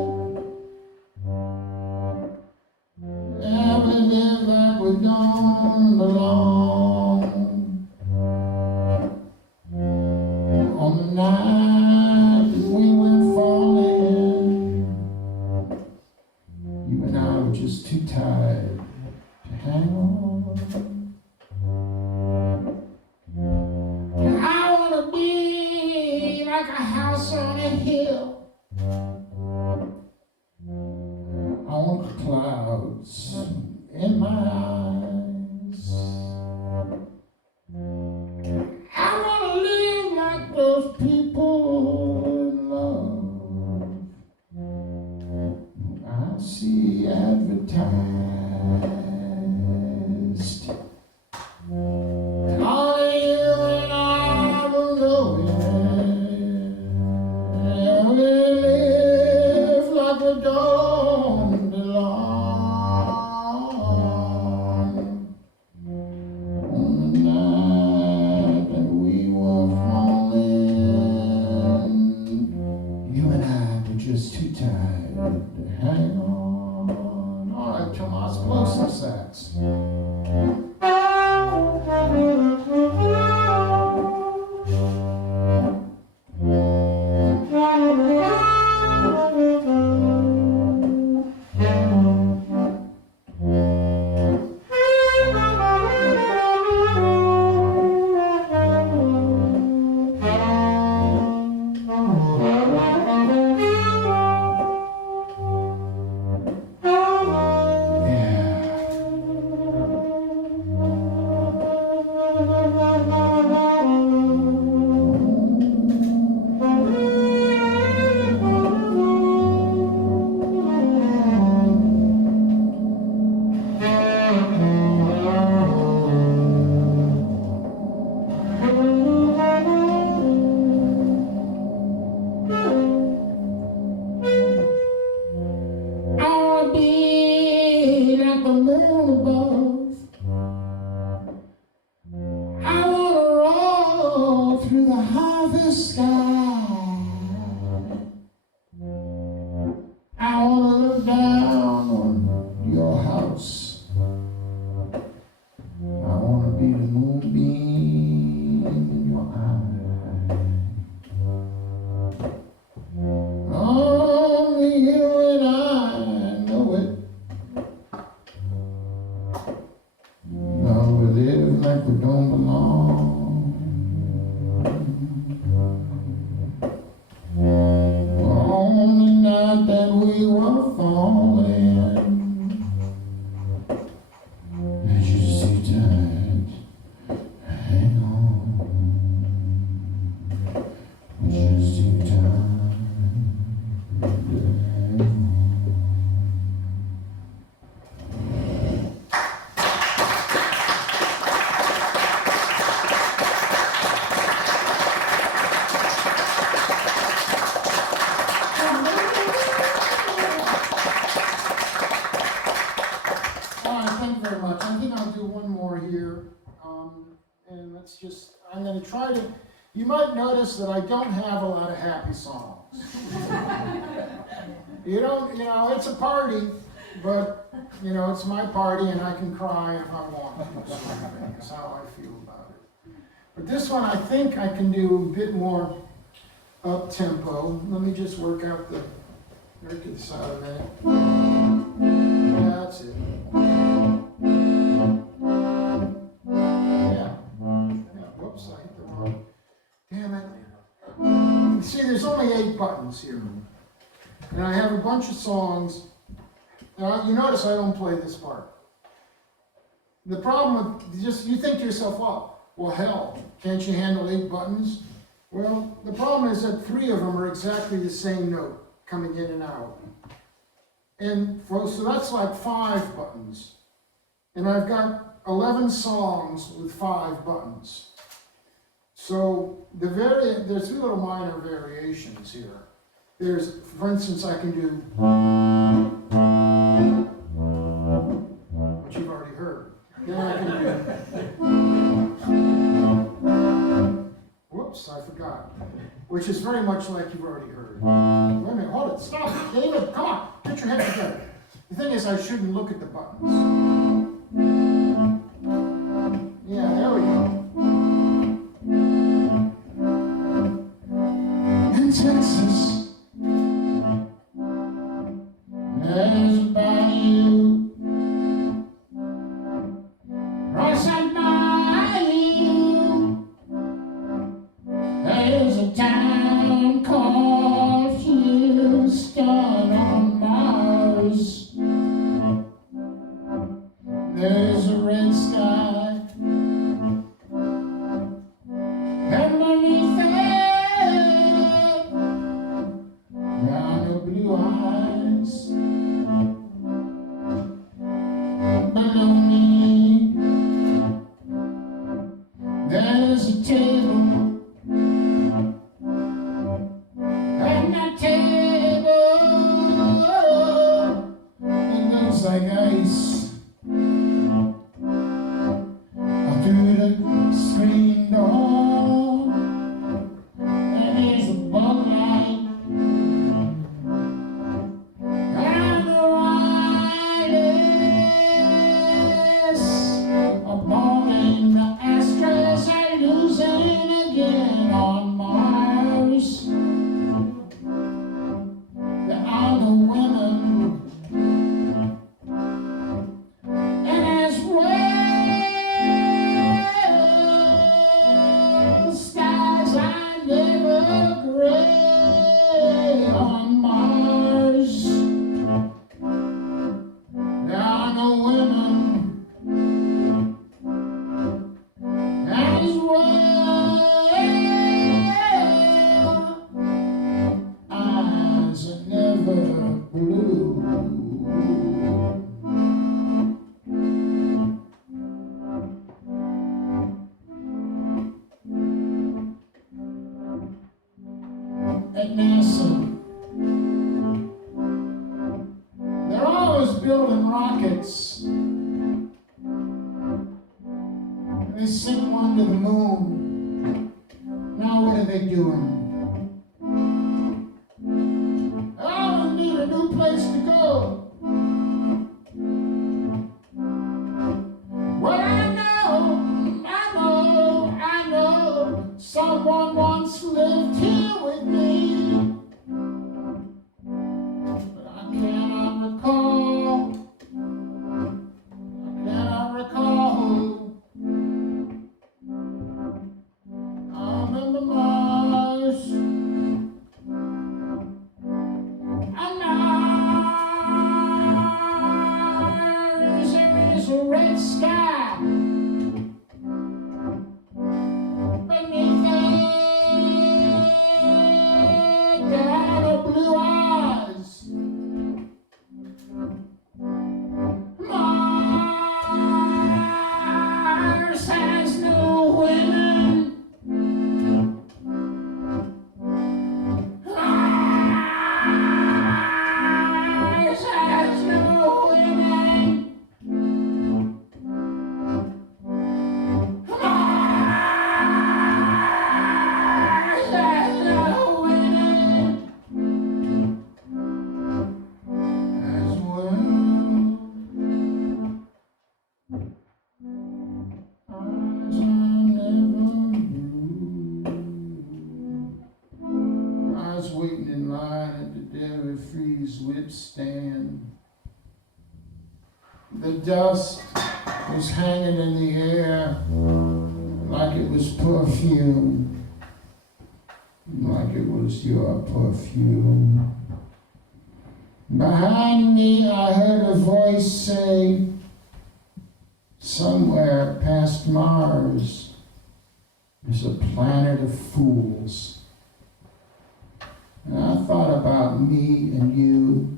And we live like we don't belong. wanna be like a house on a hill. I want the clouds in my eyes. I wanna live like those people in love I see advertised. And only you and I will know it. And we live like we don't belong. On the night that we were falling, you and I were just too tired to hang on. All right, Tomas, blow some sax. I'll be like the moon above. I wanna roll through the harvest sky. I wanna look down on your house. I wanna be the moonbeam in your eye. Only you and I know it. Now we live like we don't belong. On the night that we were falling, and you see tight, hang on. You see tight. Thank you very much. I think I'll do one more here. And let's just, I'm going to try to, you might notice that I don't have a lot of happy songs. You don't, it's a party, but, it's my party and I can cry if I want to. Sort of thing is how I feel about it. But this one I think I can do a bit more up-tempo. Let me just work out this out a minute. That's it. Whoops, I hit the wrong. Damn it. See, there's only 8 buttons here. And I have a bunch of songs. Now, you notice I don't play this part. The problem with, you think to yourself, well, hell, can't you handle 8 buttons? Well, the problem is that 3 of them are exactly the same note, coming in and out. And so that's like 5 buttons. And I've got 11 songs with 5 buttons. So there's 2 little minor variations here. There's, for instance, I can do, which you've already heard. Then I can do, whoops, I forgot, which is very much like you've already heard. Wait a minute, hold it, stop it, David, come on, get your head together. The thing is, I shouldn't look at the buttons. Yeah, there we go. In Texas, there's a bayou, across that bayou, at NASA. They're always building rockets. They sent one to the moon. Now what are they doing? Oh, we need a new place to go. Well, I know, someone once lived here with me. But I cannot recall who. I remember Mars. And Mars, there is a red sky. Beneath it, there are blue eyes. Mars has no women. Mars has no women. Mars has no women. As well. I was waiting in line at the Dairy Freeze whip stand. The dust was hanging in the air like it was perfume, like it was your perfume. Behind me, I heard a voice say, somewhere past Mars is a planet of fools. And I thought about me and you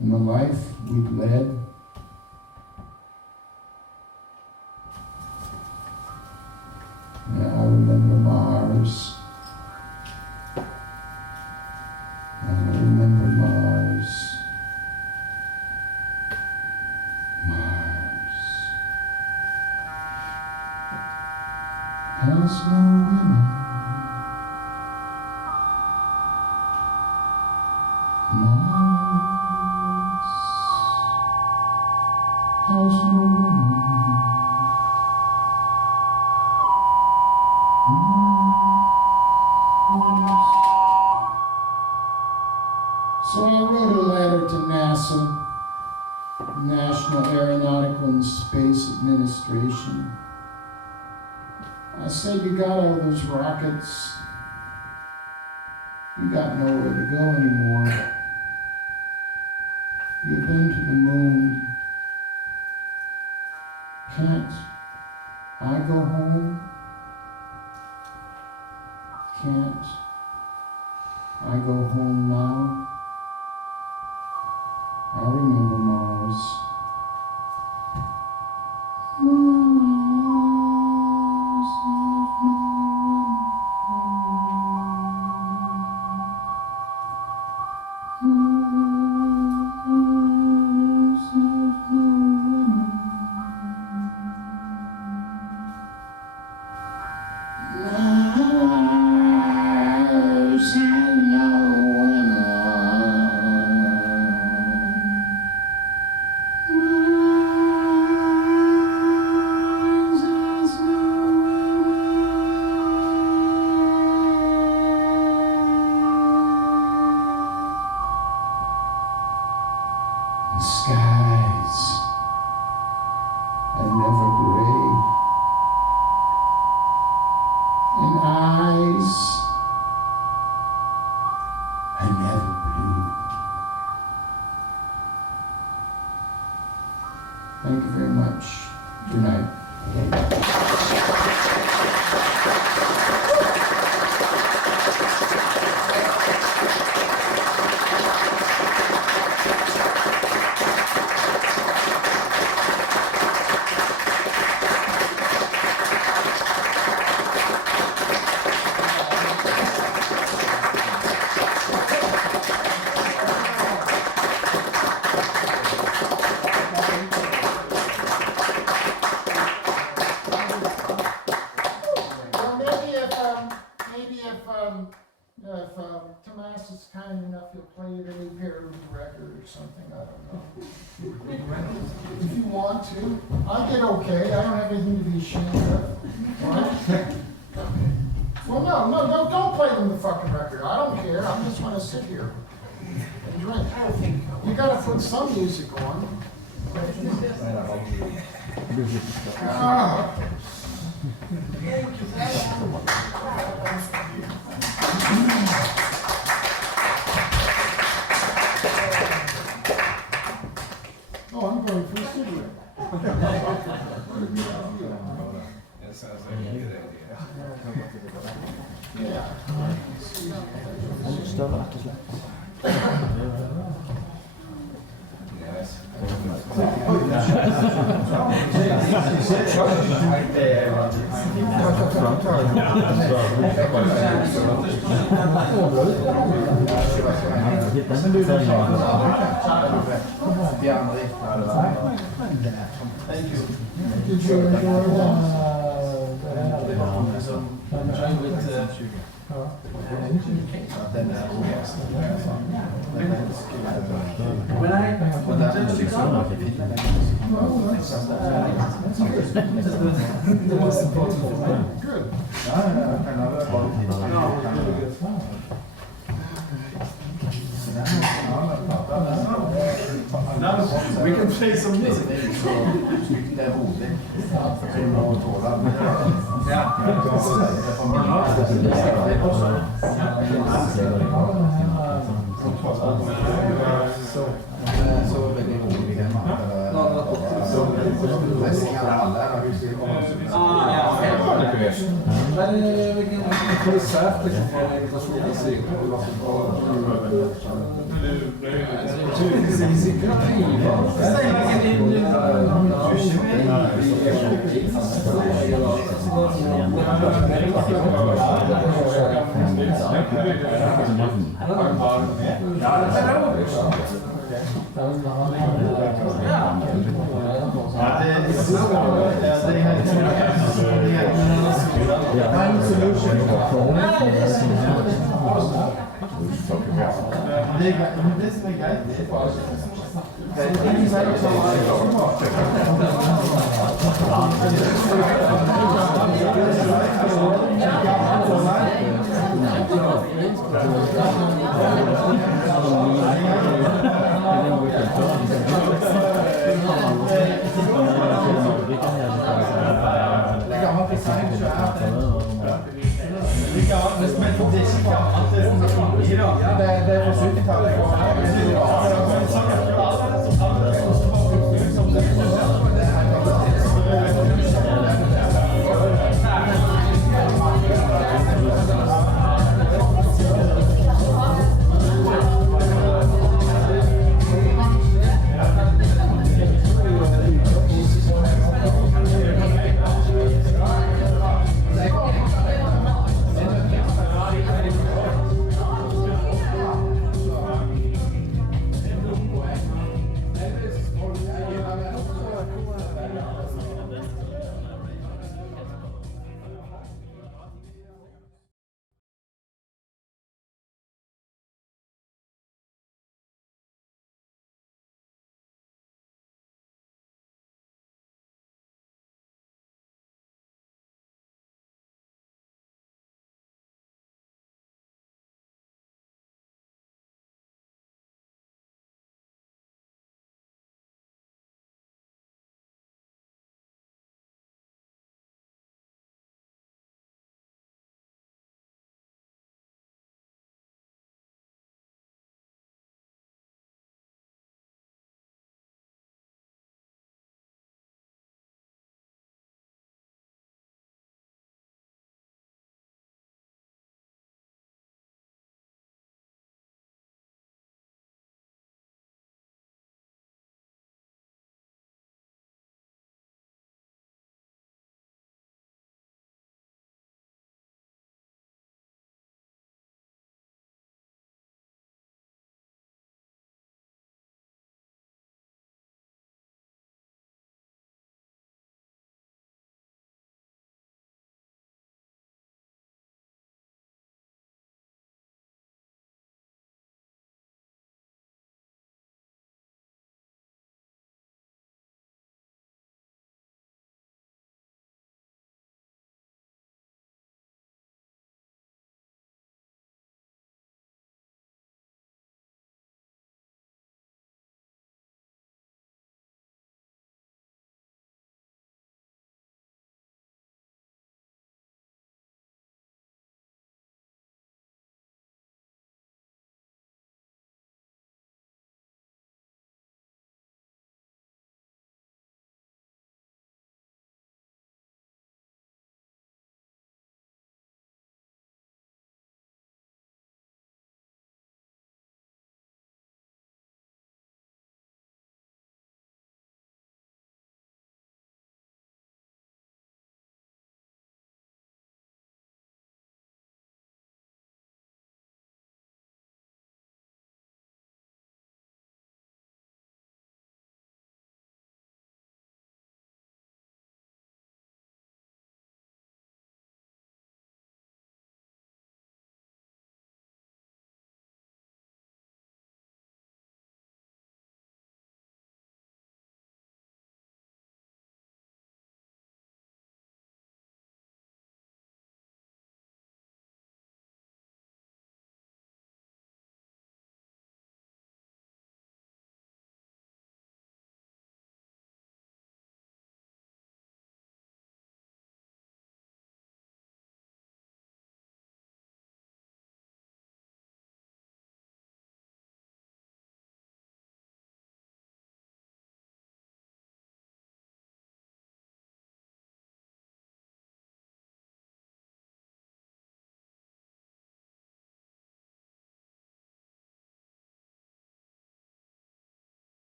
and the life we'd led. And I remember Mars. I remember Mars. Mars has no women. Mars has no women. Mars. So I wrote a letter to NASA, National Aeronautical and Space Administration. I said, you got all those rockets. You got nowhere to go anymore. You've been to the moon. Can't I go home? Can't I go home now? I remember Mars. Skies are never gray, and eyes are never blue. Thank you very much. Good night. If Tomas is kind enough, he'll play you any pair of the record or something, I don't know. If you want to. I did okay, I don't have anything to be ashamed of. Right? Well, no, don't play them the fucking record. I don't care, I just want to sit here and drink. You gotta put some music on. Ah. Oh, I'm going for a cigarette. That sounds like a good idea. Yes. Did you enjoy Good. We can play some music. Vilken konsert liksom från invitation Det er fra 70-tallet.